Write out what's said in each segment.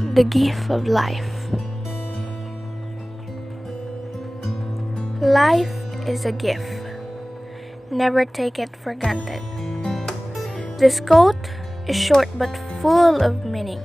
The gift of life. Life is a gift. Never take it for granted. This quote is short but full of meaning.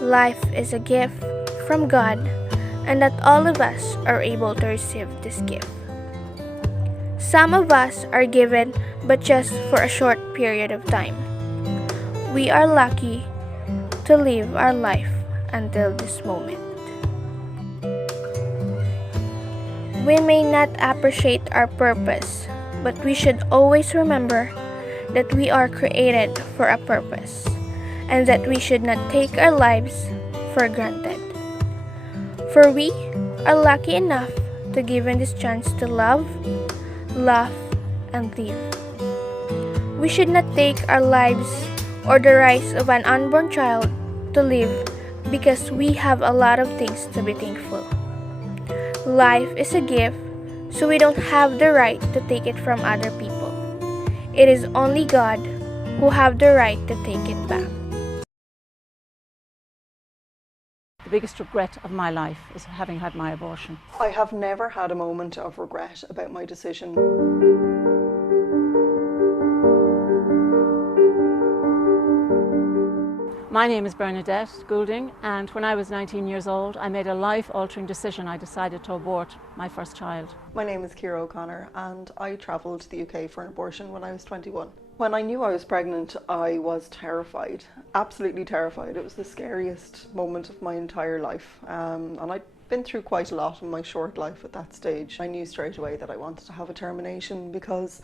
Life is a gift from God, and that all of us are able to receive this gift. Some of us are given, but just for a short period of time. We are lucky to live our life until this moment. We may not appreciate our purpose, but we should always remember that we are created for a purpose, and that we should not take our lives for granted. For we are lucky enough to given this chance to love, laugh, and live. We should not take our lives or the rights of an unborn child to live because we have a lot of things to be thankful. Life is a gift, so we don't have the right to take it from other people. It is only God who have the right to take it back. The biggest regret of my life is having had my abortion. I have never had a moment of regret about my decision. My name is Bernadette Goulding, and when I was 19 years old, I made a life-altering decision. I decided to abort my first child. My name is Ciara O'Connor, and I travelled to the UK for an abortion when I was 21. When I knew I was pregnant, I was terrified, absolutely terrified. It was the scariest moment of my entire life, and I'd been through quite a lot in my short life at that stage. I knew straight away that I wanted to have a termination because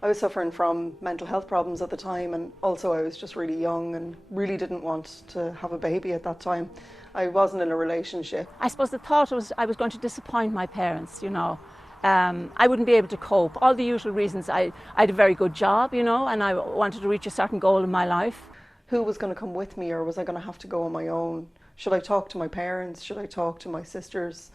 I was suffering from mental health problems at the time, and also I was just really young and really didn't want to have a baby at that time. I wasn't in a relationship. I suppose the thought was I was going to disappoint my parents, you know. I wouldn't be able to cope. All the usual reasons. I had a very good job, you know, and I wanted to reach a certain goal in my life. Who was going to come with me, or was I going to have to go on my own? Should I talk to my parents? Should I talk to my sisters?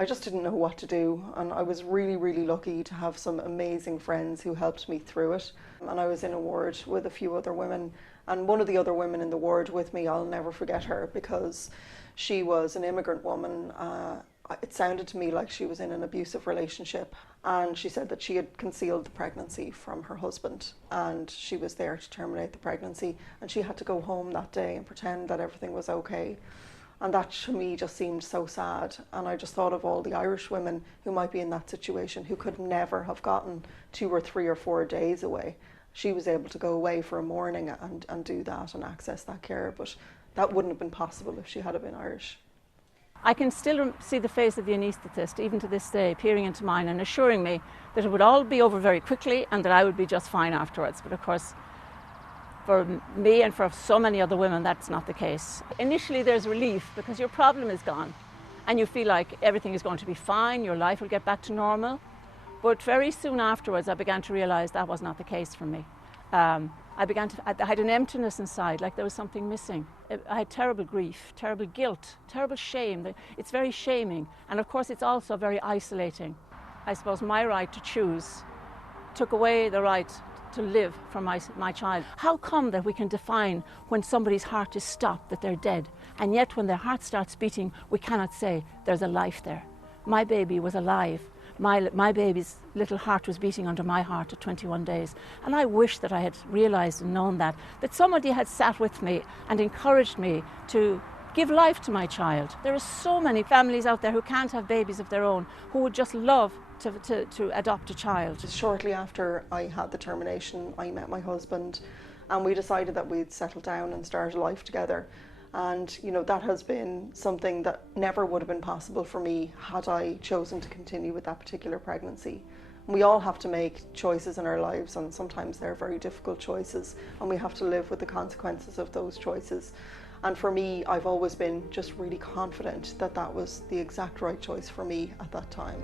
I just didn't know what to do, and I was really, really lucky to have some amazing friends who helped me through it. And I was in a ward with a few other women, and one of the other women in the ward with me, I'll never forget her because she was an immigrant woman. It sounded to me like she was in an abusive relationship, and she said that she had concealed the pregnancy from her husband, and she was there to terminate the pregnancy, and she had to go home that day and pretend that everything was okay. And that to me just seemed so sad, and I just thought of all the Irish women who might be in that situation who could never have gotten 2 or 3 or 4 days away. She was able to go away for a morning and do that and access that care, but that wouldn't have been possible if she had been Irish. I can still see the face of the anaesthetist, even to this day, peering into mine and assuring me that it would all be over very quickly and that I would be just fine afterwards. But of course, for me and for so many other women, that's not the case. Initially there's relief because your problem is gone and you feel like everything is going to be fine, your life will get back to normal. But very soon afterwards I began to realise that was not the case for me. I had an emptiness inside, like there was something missing. I had terrible grief, terrible guilt, terrible shame. It's very shaming, and of course it's also very isolating. I suppose my right to choose took away the right to live for my child. How come that we can define when somebody's heart is stopped, that they're dead, and yet when their heart starts beating, we cannot say there's a life there? My baby was alive. My baby's little heart was beating under my heart at 21 days. And I wish that I had realised and known that somebody had sat with me and encouraged me to give life to my child. There are so many families out there who can't have babies of their own, who would just love to adopt a child. Shortly after I had the termination, I met my husband, and we decided that we'd settle down and start a life together. And you know, that has been something that never would have been possible for me had I chosen to continue with that particular pregnancy. We all have to make choices in our lives, and sometimes they're very difficult choices, and we have to live with the consequences of those choices. And for me, I've always been just really confident that that was the exact right choice for me at that time.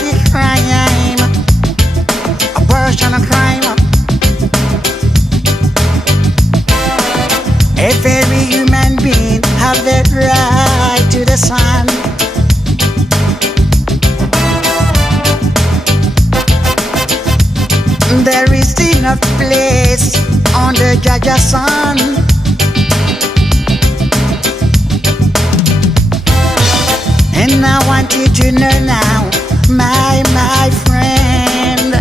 bloody crime. Abortion a crime. Every human being have the right to the sun. There is enough place on the Jaja sun. And I want you to know now, my friend.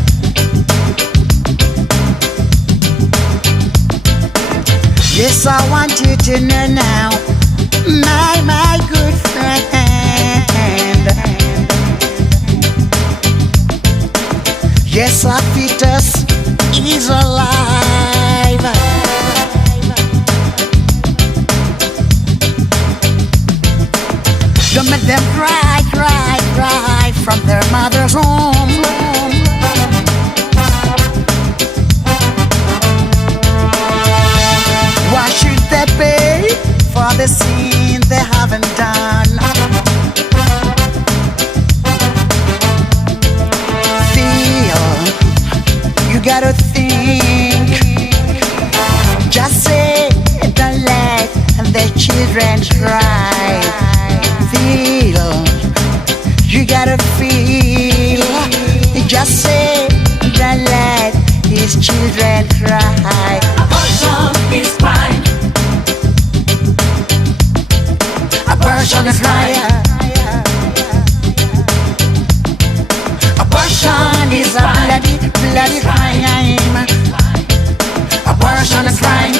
Yes, I want you to know now, my good friend. Yes, our fetus is alive. Don't make them cry, cry, cry from their mother's home. Why should they pay for the sin they haven't done? You gotta think. Just say, don't let the children cry. Feel. You gotta feel. Just say, don't let his children cry. Abortion is crime. Abortion is crime. Abortion is a bloody crime. Abortion is crime.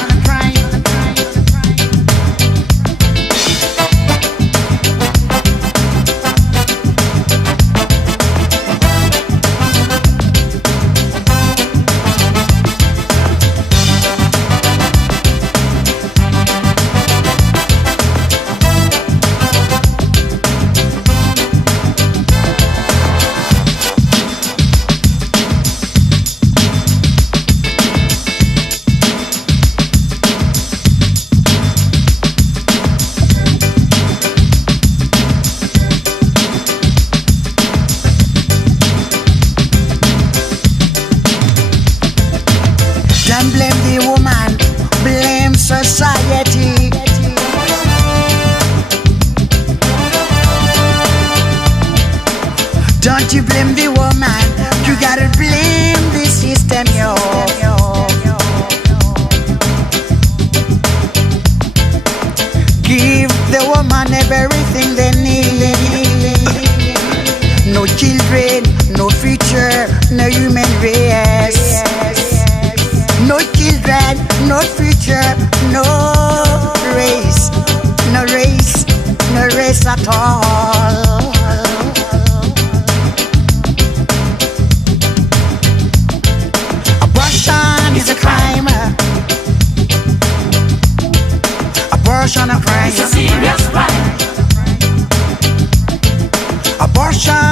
Don't blame the woman, blame society. Don't you blame the woman, you gotta blame the system, yo. Give the woman everything they need. No children, no future, no human race. No children, no future, no race, no race, no race at all. Abortion is a crime. Abortion a crime. It's a serious crime. Abortion